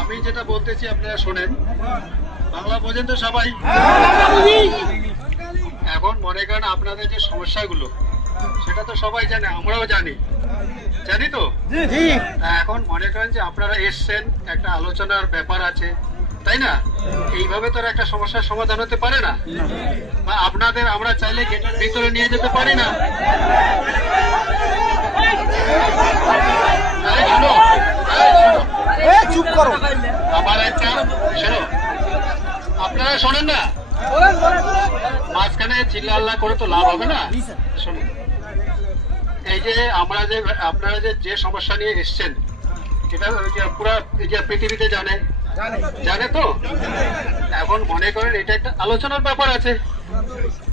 আমি যেটা বলতেছি আপনারা শোনেন, বাংলা বোঝেন তো সবাই? এখন মনে করেন আপনাদের যে সমস্যাগুলো সেটা তো সবাই জানে, আমরাও জানি তো। এখন মনে করেন যে আপনারা এসছেন, একটা আলোচনার ব্যাপার আছে, তাই না? এইভাবে তো একটা সমস্যার সমাধান হতে পারে না। বা আপনাদের আমরা চাইলে গেটের ভিতরে নিয়ে যেতে পারি না। চুপ করো, আমার একটা শোনো, আপনারা শোনেন না, মাঝখানে চিল্লা করে তো লাভ হবে না। শুনুন, এই যে আমরা যে আপনারা যে সমস্যা নিয়ে এসছেন, এটা পুরো পৃথিবীতে জানে তো। এখন মনে করেন এটা একটা আলোচনার ব্যাপার আছে,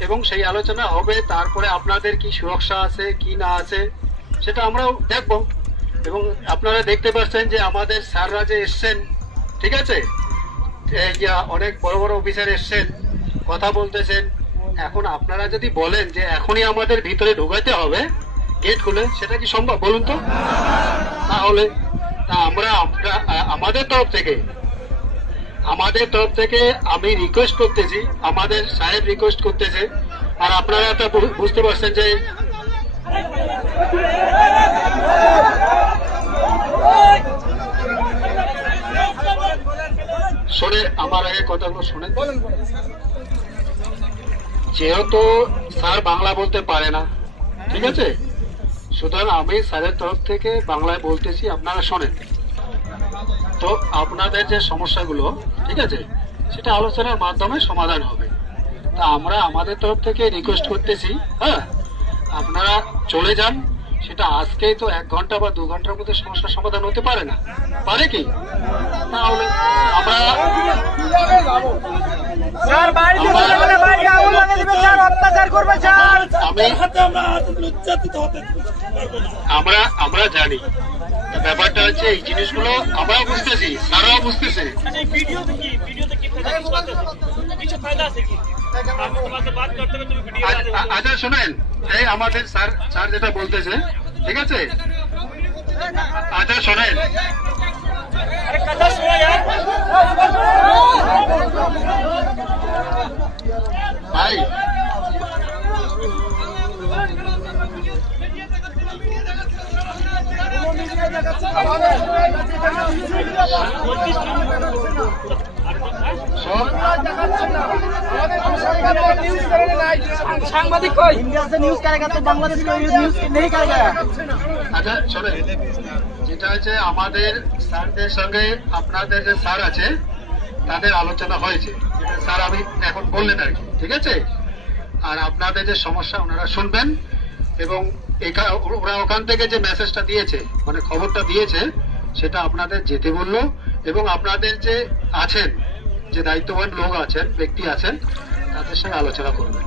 এবং সেই আলোচনা হবে, তারপরে আপনাদের কি সুরক্ষা আছে কি না আছে সেটা আমরাও দেখবো। এবং আপনারা দেখতে পাচ্ছেন যে আমাদের স্যাররা যে এসছেন, ঠিক আছে, এই যে অনেক বড় বড় অফিসার এসছেন, কথা বলতেছেন। এখন আপনারা যদি বলেন যে এখনই আমাদের ভিতরে ঢোকাতে হবে গেট খুলে, সেটা কি সম্ভব বলুন তো? তাহলে আমরা আমাদের তরফ থেকে আমি রিকোয়েস্ট করতেছি, আমাদের সাহেব রিকোয়েস্ট করতেছে, আর আপনারা তো বুঝতে পারছেন যে শোনে, আমার আগে কথাগুলো শোনেন। যেহেতু স্যার বাংলা বলতে পারে না, ঠিক আছে, সুতরাং আমি স্যারের তরফ থেকে বাংলায় বলতেছি, আপনারা শোনেন। তো আপনাদের যে সমস্যাগুলো, ঠিক আছে, সেটা আলোচনার মাধ্যমে সমাধান হবে। তা আমরা আমাদের তরফ থেকে রিকোয়েস্ট করতেছি, হ্যাঁ, আপনারা চলে যান। সেটা আজকেই তো 1 ঘন্টা বা 2 ঘন্টার মধ্যে সমস্যার সমাধান হতে পারে না, পারে কি? তাহলে আমরা আমরা জানি ব্যাপারটা হচ্ছে, এই জিনিসগুলো আমরাও বুঝতেছি, স্যাররাও বুঝতেছে। আচ্ছা শোনেন, এই আমাদের স্যার যেটা বলতেছে, ঠিক আছে, আচ্ছা শোনেন, ভাই সাংবাদিক কই? ইন্ডিয়া से न्यूज़ करेगा तो बांग्लादेश में न्यूज़ नहीं करेगा। আচ্ছা শোনেন, যেটা হচ্ছে আমাদের স্যারদের সঙ্গে আপনাদের যে স্যার আছে তাদের আলোচনা হয়েছে, স্যার আমি এখন বললেন আর কি, ঠিক আছে। আর আপনাদের যে সমস্যা ওনারা শুনবেন, এবং ওরা ওখান থেকে যে মেসেজটা দিয়েছে, মানে খবরটা দিয়েছে, সেটা আপনাদের যেতে বললো। এবং আপনাদের যে আছেন, যে দায়িত্ববান লোক আছেন, ব্যক্তি আছেন, তাদের সঙ্গে আলোচনা করবেন।